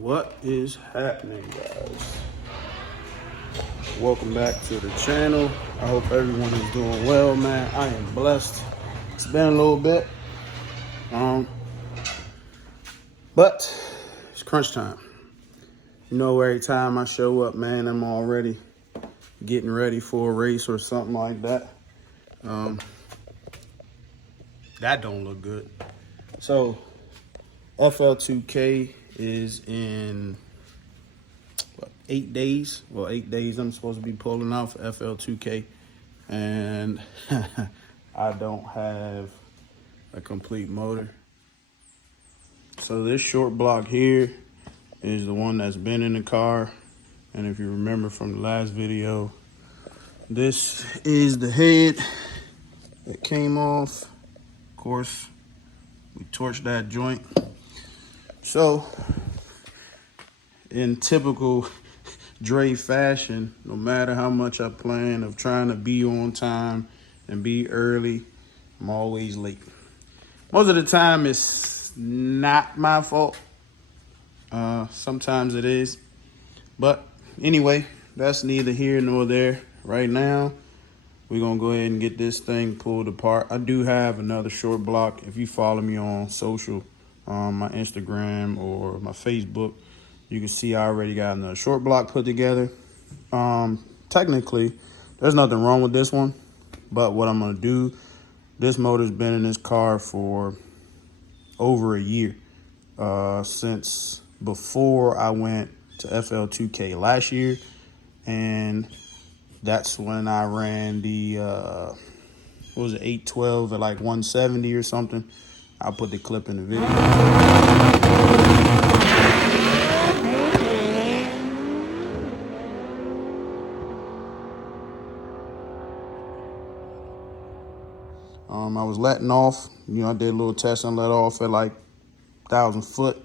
What is happening, guys? Welcome back to the channel. I hope everyone is doing well, man. I am blessed. It's been a little bit, but it's crunch time. You know, every time I show up, man, I'm already getting ready for a race or something like that. That don't look good. So Fl2k is in 8 days. Well, 8 days I'm supposed to be pulling out for Fl2k, and I don't have a complete motor. So this short block here is the one that's been in the car, and if you remember from the last video, this is the head that came off. Of course, we torched that joint. So in typical Dre fashion, no matter how much I plan of trying to be on time and be early, I'm always late. Most of the time it's not my fault. Sometimes it is. But anyway, that's neither here nor there. Right now, we're gonna go ahead and get this thing pulled apart. I do have another short block. If you follow me on social, my Instagram or my Facebook, you can see I already got another short block put together. Technically, there's nothing wrong with this one, but what I'm gonna do, this motor's been in this car for over a year, since before I went to Fl2k last year, and that's when I ran the, what was it, 812 at like 170 or something. I'll put the clip in the video. I was letting off, I did a little test and let off at like 1,000 foot.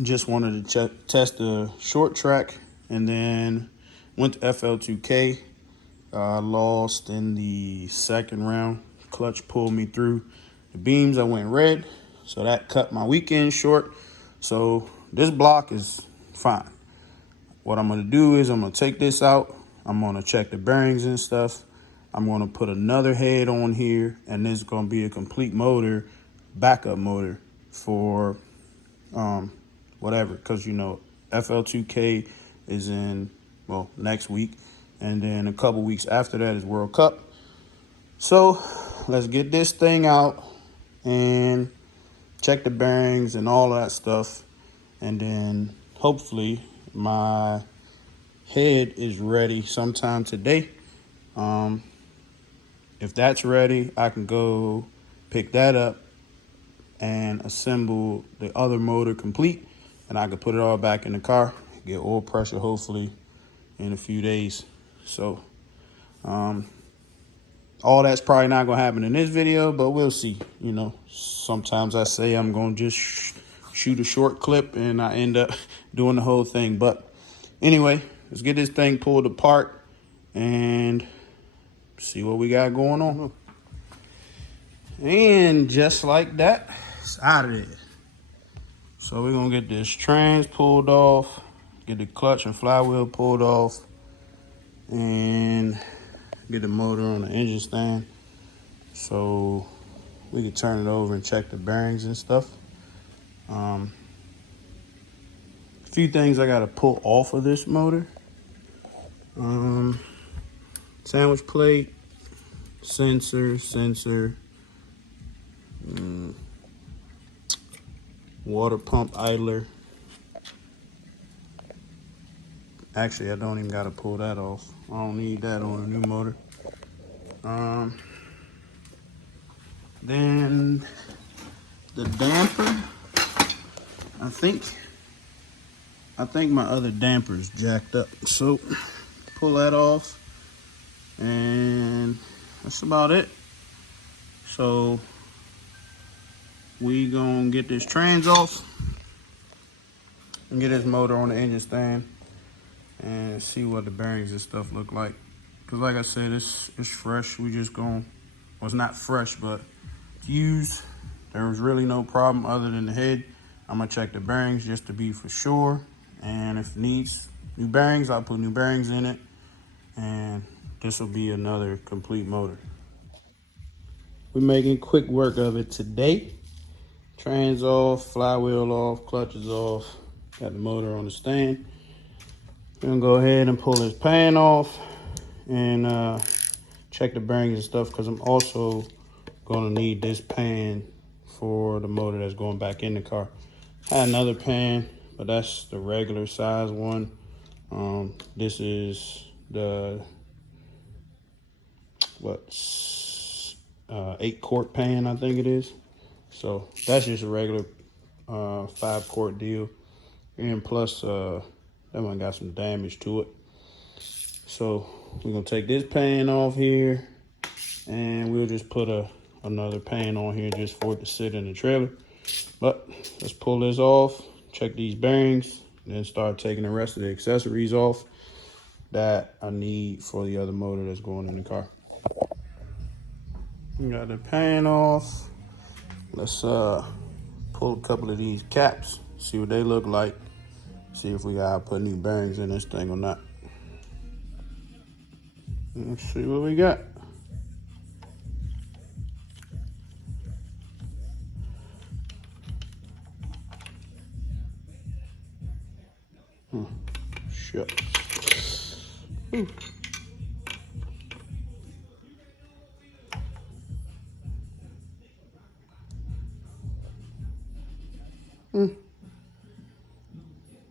Just wanted to test the short track, and then went to Fl2k. Lost in the second round. Clutch pulled me through the beams. I went red, so that cut my weekend short. So this block is fine. What I'm gonna do is I'm gonna take this out. I'm gonna check the bearings and stuff. I'm gonna put another head on here, and this is gonna be a complete motor, backup motor for whatever, because Fl2k is in, well, next week, and then a couple weeks after that is World Cup. So let's get this thing out and check the bearings and all that stuff, and then hopefully my head is ready sometime today. If that's ready, I can go pick that up and assemble the other motor complete, and I can put it all back in the car, get oil pressure hopefully in a few days. So all that's probably not gonna happen in this video, but we'll see. Sometimes I say I'm gonna just shoot a short clip and I end up doing the whole thing. But anyway, let's get this thing pulled apart and see what we got going on. And just like that, it's out of there. So we're gonna get this trans pulled off, get the clutch and flywheel pulled off, and get the motor on the engine stand so we can turn it over and check the bearings and stuff. A few things I gotta pull off of this motor. Sandwich plate, sensor, water pump idler. Actually, I don't even gotta pull that off. I don't need that on a new motor. Then the damper. I think my other damper's jacked up. So pull that off, and that's about it. So we gonna get this trans off and get this motor on the engine stand and see what the bearings and stuff look like. Cause like I said, it's fresh. We just well, it's not fresh, but it's used. There was really no problem other than the head. I'm gonna check the bearings just to be for sure. And if it needs new bearings, I'll put new bearings in it. And this will be another complete motor. We're making quick work of it today. Trans off, flywheel off, clutches off. Got the motor on the stand. We're gonna go ahead and pull this pan off and check the bearings and stuff, because I'm also gonna need this pan for the motor that's going back in the car. I had another pan, but that's the regular size one. This is the 8-quart pan, I think it is. So that's just a regular 5-quart deal, and plus that one got some damage to it. So we're gonna take this pan off here, and we'll just put another pan on here just for it to sit in the trailer. But let's pull this off, check these bearings, and then start taking the rest of the accessories off that I need for the other motor that's going in the car. We got the pan off. Let's pull a couple of these caps, see what they look like, see if we gotta put new bearings in this thing or not. Let's see what we got. Shit.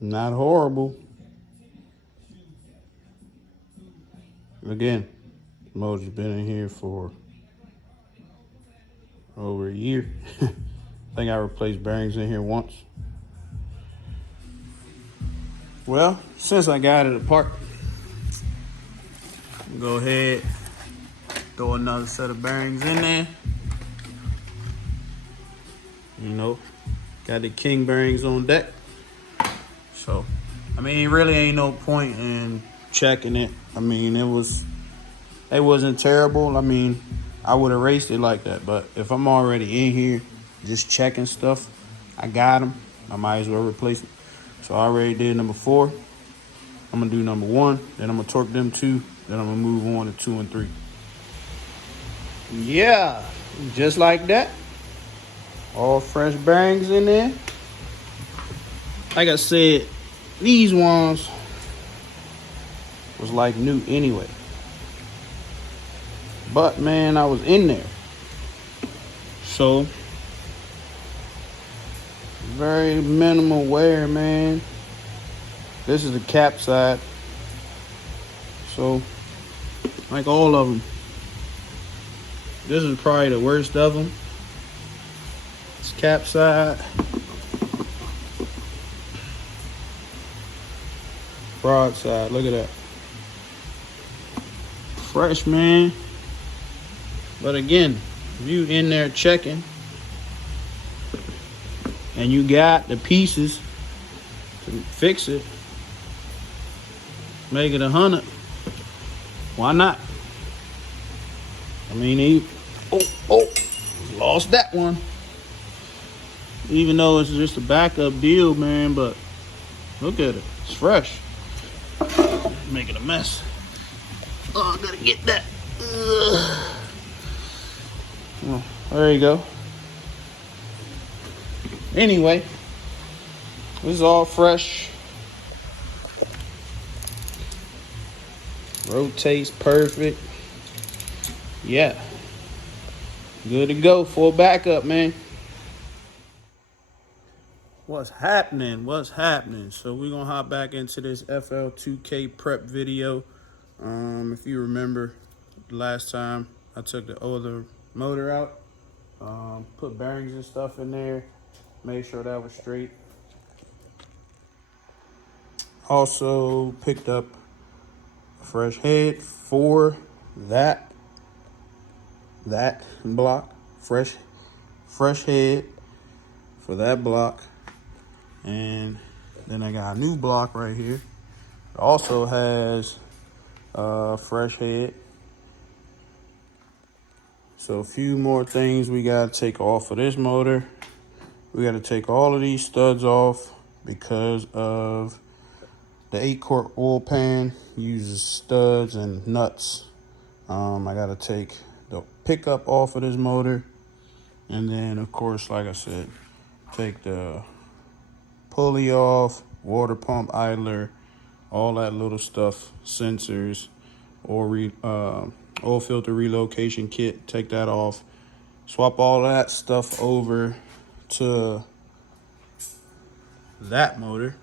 Not horrible. Again, the motor's been in here for over a year. I think I replaced bearings in here once. Well, since I got it apart, go ahead, throw another set of bearings in there. You know, got the king bearings on deck. So, I mean, really ain't no point in checking it. I mean, it wasn't terrible. I mean, I would have raced it like that, but if I'm already in here just checking stuff, I got them, I might as well replace it. So I already did number 4. I'm gonna do number 1, then I'm gonna torque them 2, then I'm gonna move on to 2 and 3. Yeah, just like that. All fresh bearings in there. Like I said, these ones was like new anyway. But man, I was in there. So very minimal wear, man. This is the cap side. So like all of them, this is probably the worst of them. It's cap side. Broadside, look at that. Fresh, man. But again, if you in there checking and you got the pieces to fix it, make it 100, why not? I mean, lost that one. Even though it's just a backup deal, man, but look at it, it's fresh. Making a mess. Oh, I gotta get that. Oh, there you go. Anyway, this is all fresh. Rotates perfect. Yeah. Good to go for a backup, man. What's happening? What's happening? So we're gonna hop back into this Fl2k prep video. If you remember, last time I took the other motor out, put bearings and stuff in there, made sure that was straight. Also picked up a fresh head for that block. Fresh head for that block. And then I got a new block right here. It also has a fresh head. So a few more things we gotta take off of this motor. We got to take all of these studs off because of the 8-quart oil pan uses studs and nuts. I got to take the pickup off of this motor. And then, of course, like I said, take the pulley off, water pump idler, all that little stuff, sensors, oil filter relocation kit, take that off. Swap all that stuff over to that motor,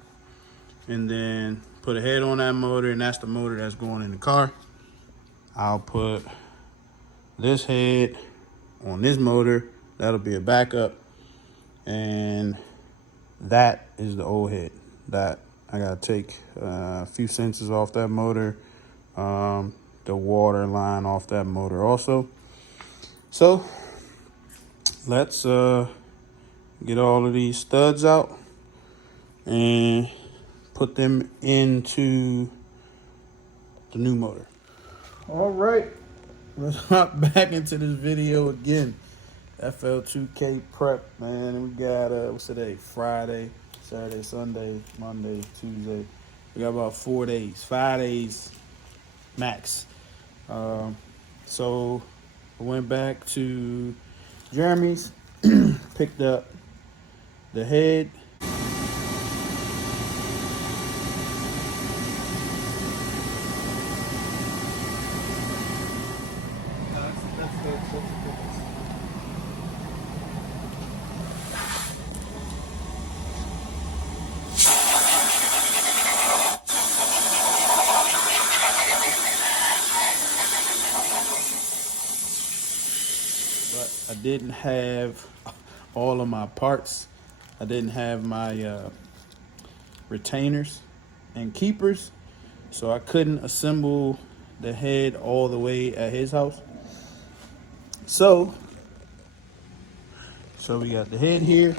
and then put a head on that motor, and that's the motor that's going in the car. I'll put this head on this motor. That'll be a backup, and that is the old head. That I gotta take a few sensors off that motor, the water line off that motor also. So let's get all of these studs out and put them into the new motor. All right, let's hop back into this video again. Fl2k prep, man. We got what's today? Friday, Saturday, Sunday, Monday, Tuesday. We got about 4 days, 5 days max. So I went back to Jeremy's, picked up the head. But I didn't have all of my parts. I didn't have my retainers and keepers, so I couldn't assemble the head all the way at his house. So we got the head here.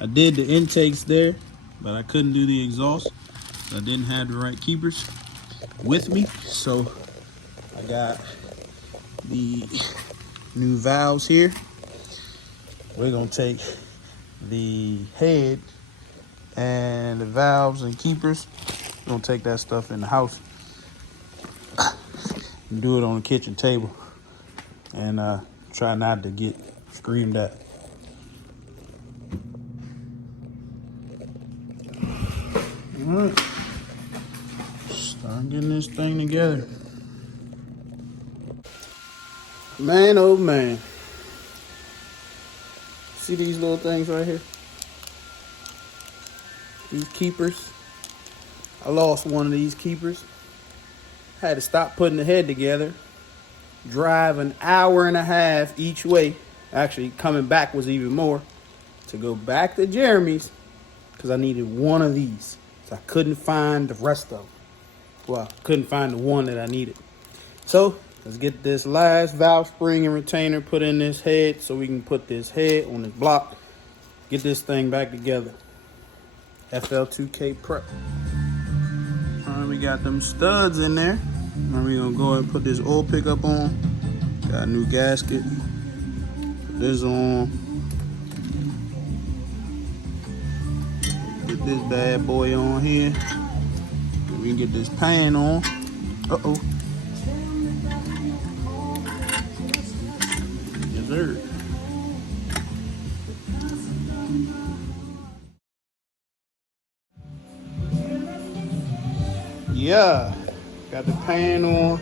I did the intakes there, but I couldn't do the exhaust. I didn't have the right keepers with me, so I got the new valves here. We're gonna take the head and the valves and keepers. We're gonna take that stuff in the house and do it on the kitchen table, and try not to get screamed at. All right, start getting this thing together. Man, oh man. See these little things right here? These keepers. I lost one of these keepers. Had to stop putting the head together. Drive an hour and a half each way. Actually, coming back was even more. To go back to Jeremy's, because I needed one of these. So I couldn't find the rest of them. Well, couldn't find the one that I needed. So let's get this last valve spring and retainer put in this head so we can put this head on this block. Get this thing back together. Fl2k prep. All right, we got them studs in there. Now we're gonna go ahead and put this oil pickup on. Got a new gasket. Put this on. Get this bad boy on here. We can get this pan on. Uh-oh. Yes, sir. Yeah, got the pan on.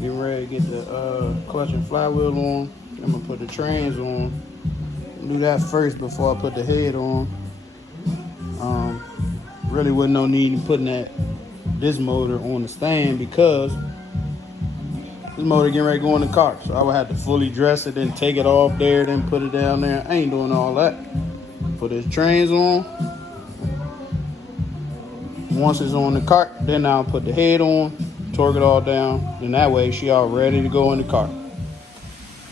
Getting ready to get the clutch and flywheel on. I'm gonna put the trans on. Do that first before I put the head on. Really wasn't no need in putting this motor on the stand because this motor getting ready to go in the car. So I would have to fully dress it, then take it off there, then put it down there. I ain't doing all that. Put this trans on. Once it's on the cart, then I'll put the head on, torque it all down. Then that way she all ready to go in the car.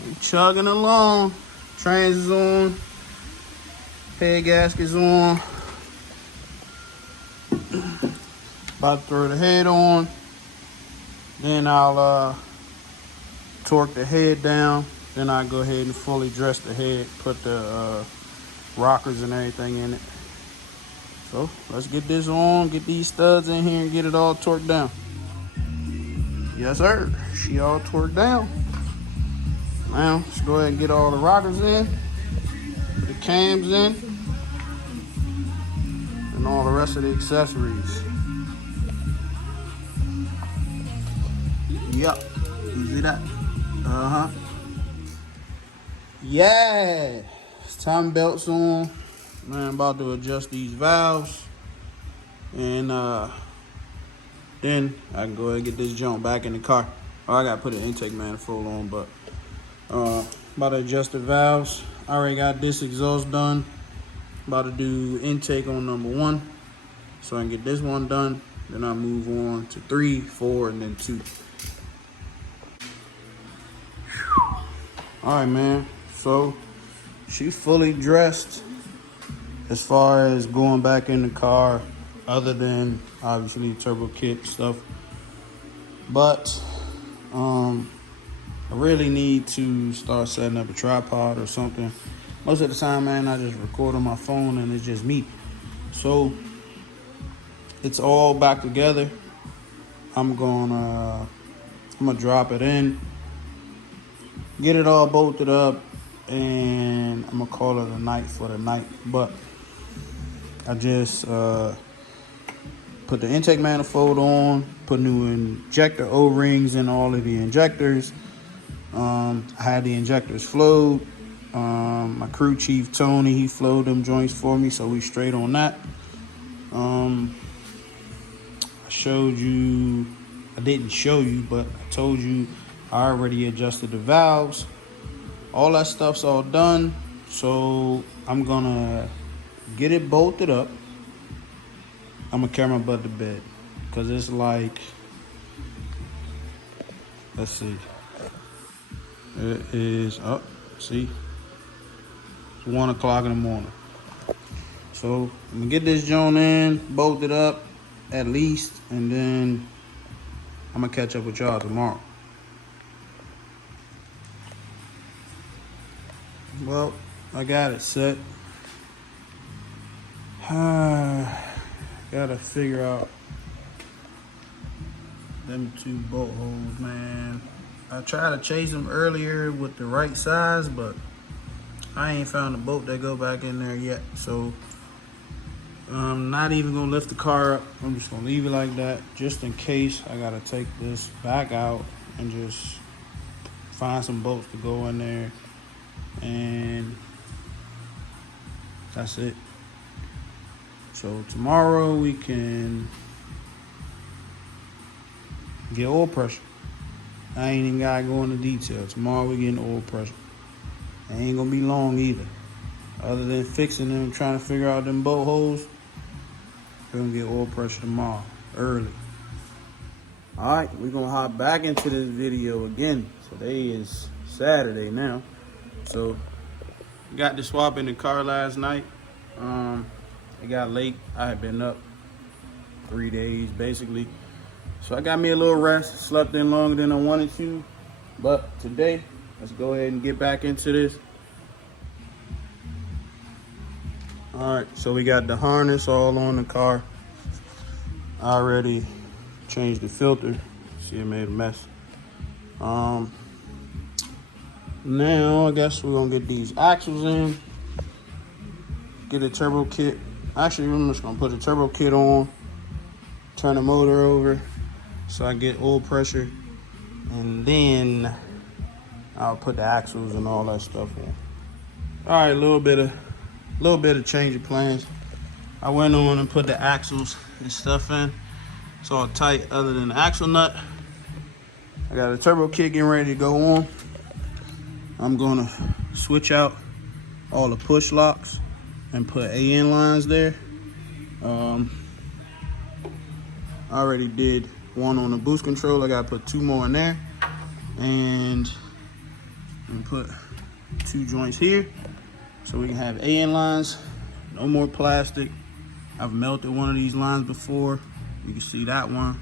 We chugging along. Trans is on. Head gasket's on. About to throw the head on. Then I'll torque the head down. Then I go ahead and fully dress the head. Put the rockers and everything in it. So let's get this on, get these studs in here and get it all torqued down. Yes sir, she all torqued down. Now let's go ahead and get all the rockers in, put the cams in, and all the rest of the accessories. Yup, you see that? Yeah, it's time belts on. Man, I'm about to adjust these valves, and then I can go ahead and get this jump back in the car. Oh, I gotta put an intake manifold on, but about to adjust the valves. I already got this exhaust done. About to do intake on number 1, so I can get this one done. Then I move on to 3, 4, and then 2. All right, man. So she's fully dressed as far as going back in the car, other than obviously turbo kit stuff. But I really need to start setting up a tripod or something. Most of the time, man, I just record on my phone and it's just me. So it's all back together. I'm gonna drop it in, get it all bolted up, and I'm gonna call it a night for the night. But I just put the intake manifold on, put new injector O-rings in all of the injectors. I had the injectors flowed. My crew chief Tony, he flowed them joints for me, so we straight on that. I didn't show you, but I told you I already adjusted the valves. All that stuff's all done, so I'm gonna get it bolted up. I'm gonna carry my butt to bed, because it's like, let's see, it is up, see, it's 1 o'clock in the morning. So I'm gonna get this joint in, bolted up at least, and then I'm gonna catch up with y'all tomorrow. Well, I got it set. Gotta figure out them 2 bolt holes, man. I tried to chase them earlier with the right size, but I ain't found a bolt that go back in there yet. So I'm not even gonna lift the car up. I'm just gonna leave it like that, just in case I gotta take this back out and just find some bolts to go in there, and that's it. So tomorrow we can get oil pressure. I ain't even gotta go into detail. Tomorrow we getting oil pressure. It ain't gonna be long either. Other than fixing them, trying to figure out them bolt holes, we're gonna get oil pressure tomorrow, early. All right, we're gonna hop back into this video again. Today is Saturday now. So got the swap in the car last night. It got late. I had been up 3 days basically. So I got me a little rest, slept in longer than I wanted to. But today, let's go ahead and get back into this. All right, so we got the harness all on the car. I already changed the filter. See, it made a mess. Now I guess we're gonna get these axles in, get a turbo kit. Actually, I'm just gonna put a turbo kit on, turn the motor over so I get oil pressure, and then I'll put the axles and all that stuff on. All right, a little bit of change of plans. I went on and put the axles and stuff in. It's all tight other than the axle nut. I got a turbo kit getting ready to go on. I'm gonna switch out all the push locks and put AN lines there. I already did one on the boost control. I gotta put 2 more in there, and put 2 joints here so we can have AN lines. No more plastic. I've melted one of these lines before. You can see that one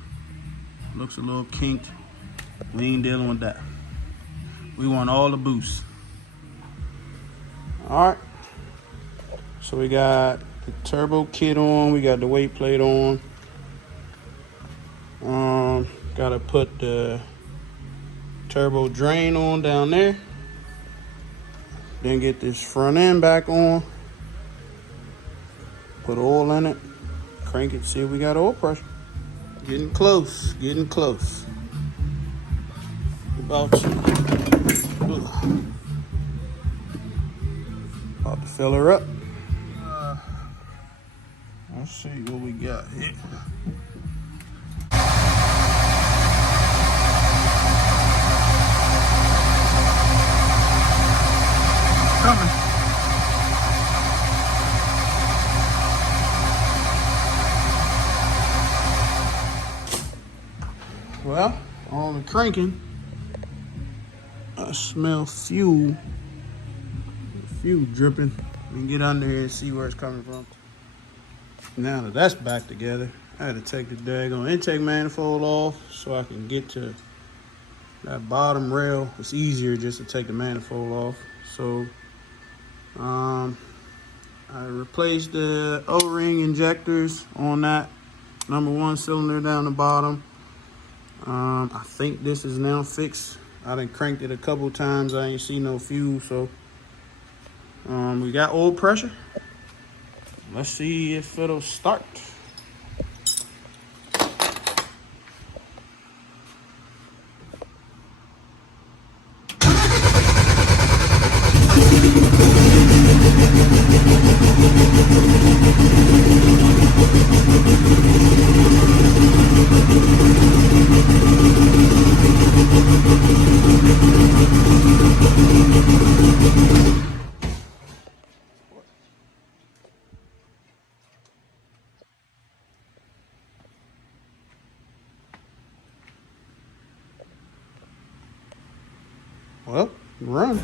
looks a little kinked. We ain't dealing with that. We want all the boost. All right, So we got the turbo kit on, we got the weight plate on. Gotta put the turbo drain on down there. Then get this front end back on. Put oil in it. Crank it, see if we got oil pressure. Getting close, getting close. About to fill her up. Let's see what we got here. Coming. Well, on the cranking, I smell fuel dripping. We can get under here and see where it's coming from. Now that that's back together, I had to take the daggone intake manifold off so I can get to that bottom rail. It's easier just to take the manifold off. So I replaced the O-ring injectors on that #1 cylinder down the bottom. I think this is now fixed. I done cranked it a couple times. I ain't see no fuel, so we got oil pressure. Let's see if it'll start. Well, run.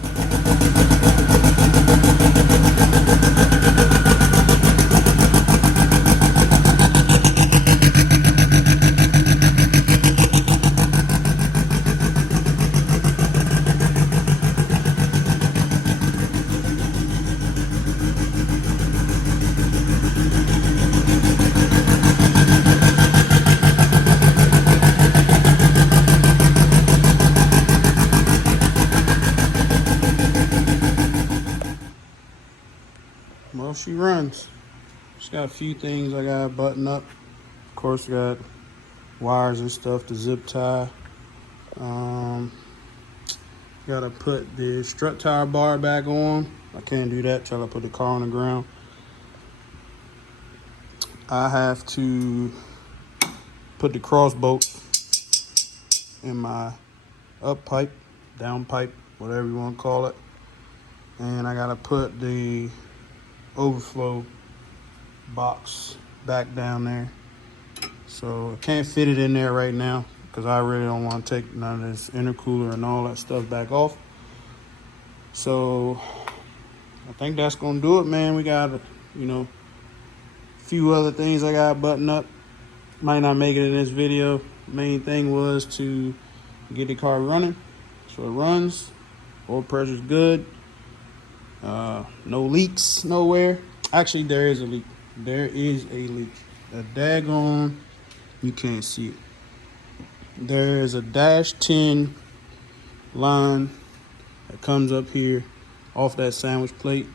Well, she runs. She's got a few things I gotta button up. Of course, got wires and stuff to zip tie. Gotta put the strut tire bar back on. I can't do that till I put the car on the ground. I have to put the cross bolt in my up pipe, down pipe, whatever you want to call it. And I gotta put the overflow box back down there. So I can't fit it in there right now because I really don't want to take none of this intercooler and all that stuff back off. So I think that's gonna do it, man. We got, a few other things I got button up. Might not make it in this video. Main thing was to get the car running. So it runs, oil pressure's good. No leaks nowhere. Actually, there is a leak. There is a leak. A daggone, you can't see it. There is a -10 line that comes up here off that sandwich plate.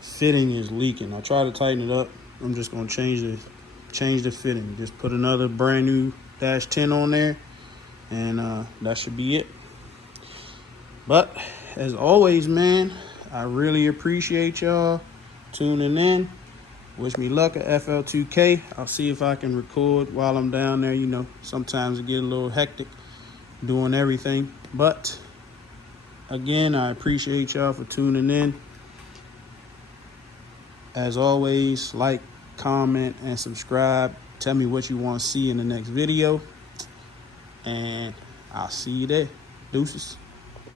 Fitting is leaking. I try to tighten it up. I'm just gonna change the fitting. Just put another brand new -10 on there, and that should be it. But as always, man, I really appreciate y'all tuning in. Wish me luck at Fl2k. I'll see if I can record while I'm down there. Sometimes it get a little hectic doing everything. But again, I appreciate y'all for tuning in. As always, like, comment, and subscribe. Tell me what you want to see in the next video. And I'll see you there. Deuces.